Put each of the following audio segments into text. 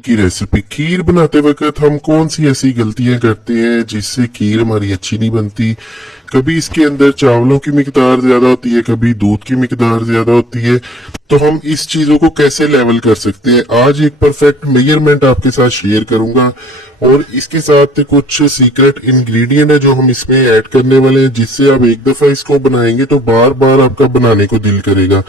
की रेसिपी। खीर बनाते वक्त हम कौन सी ऐसी गलतियां करते हैं जिससे खीर हमारी अच्छी नहीं बनती। कभी इसके अंदर चावलों की मिकदार ज्यादा होती है, कभी दूध की मिकदार ज्यादा होती है। तो हम इस चीजों को कैसे लेवल कर सकते हैं, आज एक परफेक्ट मेजरमेंट आपके साथ शेयर करूंगा और इसके साथ कुछ सीक्रेट इंग्रेडिएंट है जो हम इसमें ऐड करने वाले हैं, जिससे आप एक दफा इसको बनाएंगे तो बार बार आपका बनाने को दिल करेगा।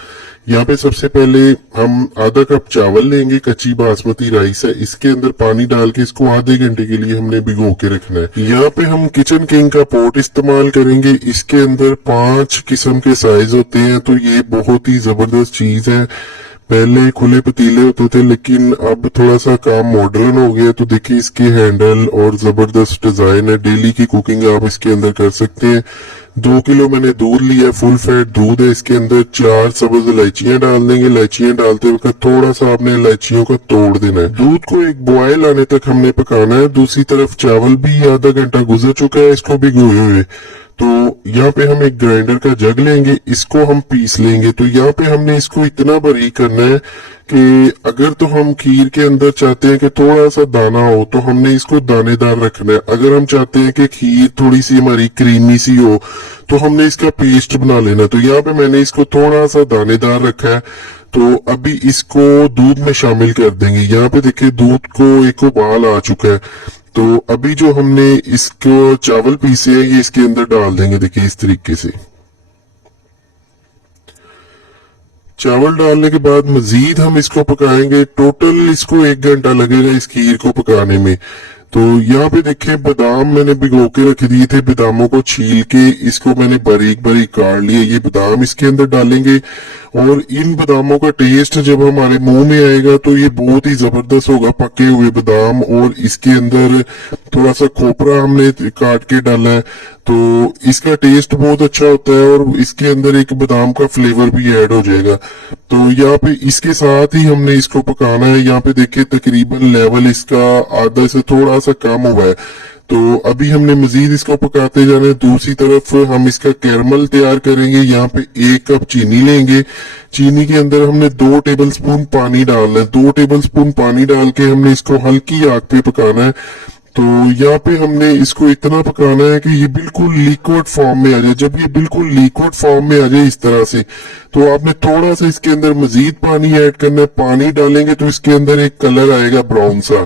यहाँ पे सबसे पहले हम आधा कप चावल लेंगे, कच्ची बासमती राइस है। इसके अंदर पानी डाल के इसको आधे घंटे के लिए हमने भिगो के रखना है। यहाँ पे हम किचन किंग का पॉट इस्तेमाल करेंगे। इसके अंदर 5 किस्म के साइज होते हैं, तो ये बहुत ही जबरदस्त चीज है। पहले खुले पतीले होते थे लेकिन अब थोड़ा सा काम मॉडर्न हो गया, तो देखिए इसके हैंडल और जबरदस्त डिजाइन है। डेली की कुकिंग आप इसके अंदर कर सकते हैं। 2 किलो मैंने दूध लिया, फुल फैट दूध है। इसके अंदर 4 सब्ज इलायचियां डाल देंगे। इलायचियां डालते वक्त थोड़ा सा आपने इलायचियों को तोड़ देना है। दूध को एक बॉयल आने तक हमने पकाना है। दूसरी तरफ चावल भी आधा घंटा गुजर चुका है इसको भिगोए हुए। तो यहाँ पे हम एक ग्राइंडर का जग लेंगे, इसको हम पीस लेंगे। तो यहाँ पे हमने इसको इतना बारीक करना है कि अगर तो हम खीर के अंदर चाहते हैं कि थोड़ा सा दाना हो तो हमने इसको दानेदार रखना है। अगर हम चाहते हैं कि खीर थोड़ी सी हमारी क्रीमी सी हो तो हमने इसका पेस्ट बना लेना। तो यहाँ पे मैंने इसको थोड़ा सा दानेदार रखा है। तो अभी इसको दूध में शामिल कर देंगे। यहाँ पे देखिए दूध को एक उबाल आ चुका है। तो अभी जो हमने इसको चावल पीसे हैं ये इसके अंदर डाल देंगे। देखिए इस तरीके से चावल डालने के बाद मजीद हम इसको पकाएंगे। टोटल इसको 1 घंटा लगेगा इस खीर को पकाने में। तो यहाँ पे देखिए बादाम मैंने भिगो के रख दिए थे। बादामों को छील के इसको मैंने बारीक बारीक काट लिया। ये बादाम इसके अंदर डालेंगे और इन बादामों का टेस्ट जब हमारे मुंह में आएगा तो ये बहुत ही जबरदस्त होगा। पके हुए बादाम और इसके अंदर थोड़ा सा खोपरा हमने काट के डाला है, तो इसका टेस्ट बहुत अच्छा होता है और इसके अंदर एक बादाम का फ्लेवर भी ऐड हो जाएगा। तो यहाँ पे इसके साथ ही हमने इसको पकाना है। यहाँ पे देखिए तकरीबन लेवल इसका आधा से थोड़ा सा कम हुआ है। तो अभी हमने मजीद इसको पकाते जाना है। दूसरी तरफ हम इसका कैरमल तैयार करेंगे। यहाँ पे 1 कप चीनी लेंगे। चीनी के अंदर हमने 2 टेबलस्पून पानी डालना है। 2 टेबलस्पून पानी डाल के हमने इसको हल्की आग पे पकाना है। तो यहाँ पे हमने इसको इतना पकाना है कि ये बिल्कुल लिक्विड फॉर्म में आ जाए। जब ये बिल्कुल लिक्विड फॉर्म में आ जाए इस तरह से, तो आपने थोड़ा सा इसके अंदर मजीद पानी ऐड करना है। पानी डालेंगे तो इसके अंदर एक कलर आएगा ब्राउन सा।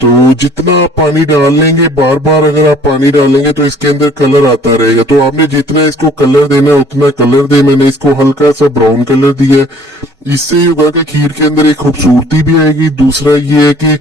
तो जितना आप पानी डाल लेंगे, बार बार अगर आप पानी डालेंगे तो इसके अंदर कलर आता रहेगा। तो आपने जितना इसको कलर देना है उतना कलर दे। मैंने इसको हल्का सा ब्राउन कलर दिया है। इससे ये होगा कि खीर के अंदर एक खूबसूरती भी आएगी। दूसरा ये है कि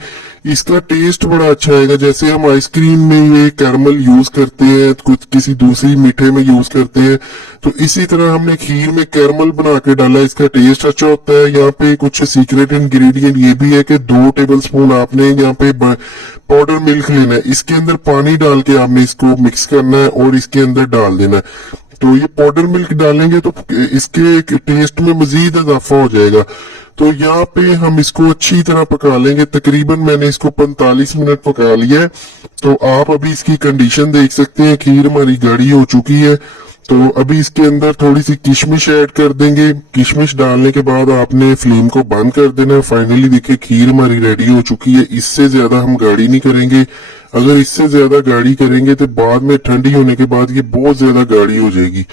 इसका टेस्ट बड़ा अच्छा आएगा। जैसे हम आइसक्रीम में ये कैरमल यूज करते हैं, कुछ किसी दूसरी मीठे में यूज करते हैं, तो इसी तरह हमने खीर में कैरमल बना के डाला। इसका टेस्ट अच्छा होता है। यहाँ पे कुछ सीक्रेट इंग्रेडिएंट ये भी है कि 2 टेबलस्पून आपने यहाँ पे पाउडर मिल्क लेना है। इसके अंदर पानी डाल के आपने इसको मिक्स करना है और इसके अंदर डाल देना है। तो ये पाउडर मिल्क डालेंगे तो इसके टेस्ट में मजीद इजाफा हो जाएगा। तो यहाँ पे हम इसको अच्छी तरह पका लेंगे। तकरीबन मैंने इसको 45 मिनट पका लिया है। तो आप अभी इसकी कंडीशन देख सकते हैं, खीर हमारी गाढ़ी हो चुकी है। तो अभी इसके अंदर थोड़ी सी किशमिश ऐड कर देंगे। किशमिश डालने के बाद आपने फ्लेम को बंद कर देना है। फाइनली देखिए खीर हमारी रेडी हो चुकी है। इससे ज्यादा हम गाढ़ी नहीं करेंगे। अगर इससे ज्यादा गाढ़ी करेंगे तो बाद में ठंडी होने के बाद ये बहुत ज्यादा गाढ़ी हो जाएगी।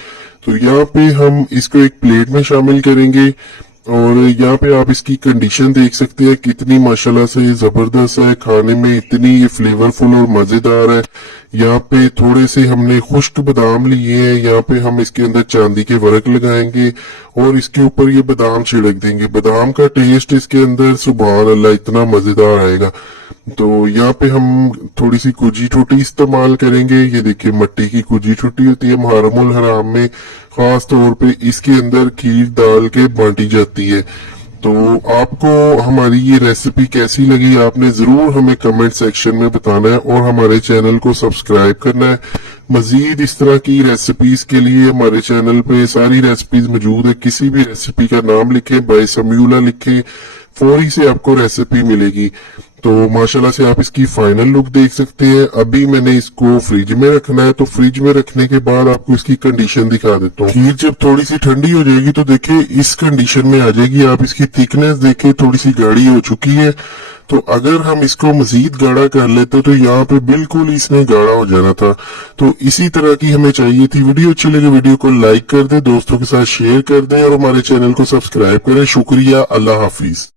तो यहाँ पे हम इसको एक प्लेट में शामिल करेंगे और यहाँ पे आप इसकी कंडीशन देख सकते हैं, कितनी माशाल्लाह से जबरदस्त है। खाने में इतनी ये फ्लेवरफुल और मजेदार है। यहाँ पे थोड़े से हमने खुश्क बादाम लिए हैं। यहाँ पे हम इसके अंदर चांदी के वर्क लगाएंगे और इसके ऊपर ये बादाम छिड़क देंगे। बादाम का टेस्ट इसके अंदर सुभान अल्लाह इतना मजेदार आएगा। तो यहाँ पे हम थोड़ी सी कुजी टूटी इस्तेमाल करेंगे। ये देखिए मट्टी की कुजी टूटी होती है, मुहर्रमुल हराम में खास तौर पे इसके अंदर खीर डाल के बांटी जाती है। तो आपको हमारी ये रेसिपी कैसी लगी आपने जरूर हमें कमेंट सेक्शन में बताना है और हमारे चैनल को सब्सक्राइब करना है। मजीद इस तरह की रेसिपीज के लिए हमारे चैनल पे सारी रेसिपीज मौजूद है। किसी भी रेसिपी का नाम लिखें, बाय समीउल्लाह लिखें, फौरी से आपको रेसिपी मिलेगी। तो माशाल्लाह से आप इसकी फाइनल लुक देख सकते हैं। अभी मैंने इसको फ्रिज में रखना है, तो फ्रिज में रखने के बाद आपको इसकी कंडीशन दिखा देता हूँ। खीर जब थोड़ी सी ठंडी हो जाएगी तो देखिए इस कंडीशन में आ जाएगी। आप इसकी थिकनेस देखें, थोड़ी सी गाढ़ी हो चुकी है। तो अगर हम इसको मजीद गाढ़ा कर लेते तो यहाँ पे बिल्कुल इसने गाढ़ा हो जाना था। तो इसी तरह की हमें चाहिए थी। वीडियो अच्छी लगे वीडियो को लाइक कर दें, दोस्तों के साथ शेयर कर दें और हमारे चैनल को सब्सक्राइब करें। शुक्रिया, अल्लाह हाफिज।